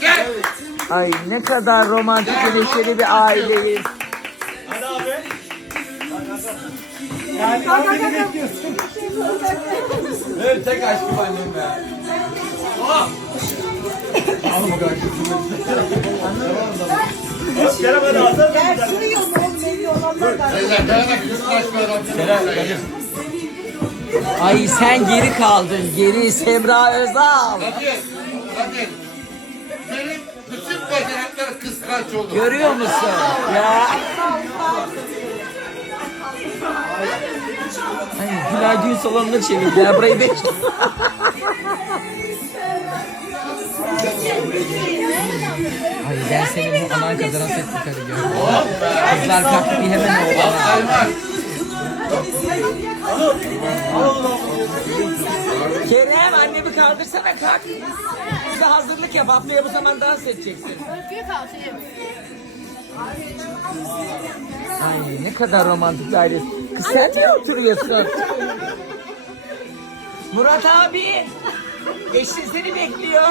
Gel. Ay ne kadar romantik ve neşeli bir aileyiz. Evet tek aşkım annem be. Alın bakalım. Kerem hadi alsana. Dersini yok oğlum evi olanlar da. Ay sen geri kaldın. Geri Semra Özal. Benim bütün bacanaklar kıskanç oldu. Görüyor musun? Ya. Ay Gülay düğün salonuna çevirdiler burayı beş. Ay ben senin bu anan kadar hasret tutarım ya. Kızlar kalktı bir hemen oğlana. Ayman. Kerem annemi kaldırsana kalk. Bize hazırlık yap haftaya bu zaman dans edeceksin. Ay ne kadar romantik bir aile. Kız sen niye oturuyorsun? Murat abi. Eşin seni bekliyor.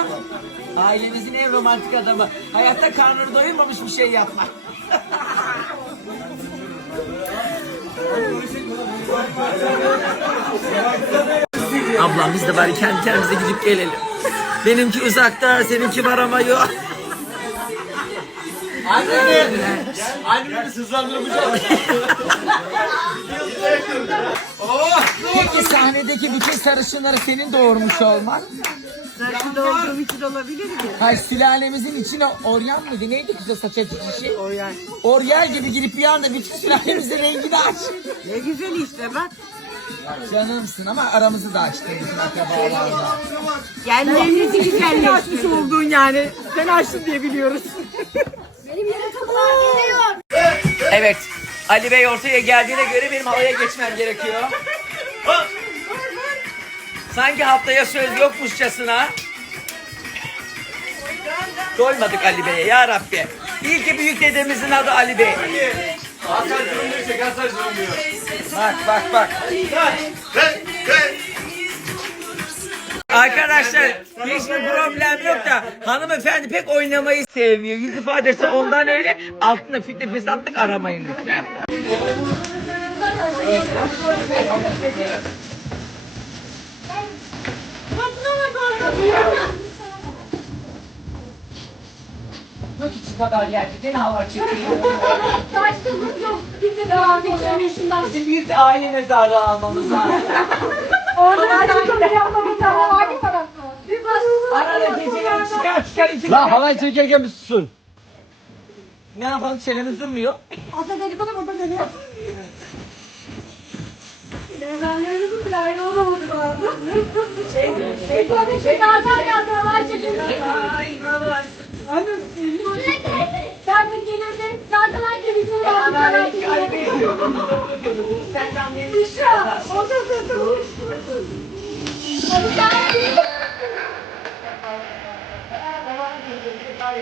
Ailemizin en romantik adamı. Hayatta karnını doyurmamış bir şey yapma. Ablam biz de bari kendi kendimize gidip gelelim. Benimki uzakta, seninki var ama yok. Annemi. Annemi hızlandırmayacağım. oh ne oldu? Peki sahnedeki bütün sarışınları senin doğurmuş olmak. Dersinde olduğum için olabilir mi? Hayır sülalemizin içine oryan mıydı? Neydi güzel saç açıcı şey? O yani. Oryal gibi girip bir anda bütün sülalemizin rengini aç. Ne güzel işte bak. Canımsın ama aramızı da açtın bütün akrabalarla. Genlerinizi güzelleşmiş olduğun yani. Sen açtın diye biliyoruz. Benim yarım kapılar geliyor. Evet. Ali Bey ortaya geldiğine göre benim havaya geçmem gerekiyor. Sanki haftaya söz yokmuşçasına. Doymadık Ali Bey'e ya Rabbi. İyi ki büyük dedemizin adı Ali Bey. Hasan durmuyor çek Hasan durmuyor. Bak bak bak. Arkadaşlar hiçbir problem yok da hanımefendi pek oynamayı sevmiyor. Yüz ifadesi ondan öyle. Altında fitne fesatlık aramayın lütfen. İçi kadar geldi. Ne hava çıkıyor. Saçmalığım yok. Bir de devam. Bizim bir de aile mezarı almamız lazım. Orada bir tane var mı tarafı? Bir bas. Arada geceleri çıkar çıkar iki Lan halay çekerken bir susun. Ne yapalım çenemiz durmuyor. Ata dedikodu burada dönüyor. Devranlarınızın bile aynı olamadı bana. Şey, şey, şey, nazar yazıyorlar çekildi. Sen 站长，您没事？我这这怎么？我不干净。哎，来来来，你你你，八点。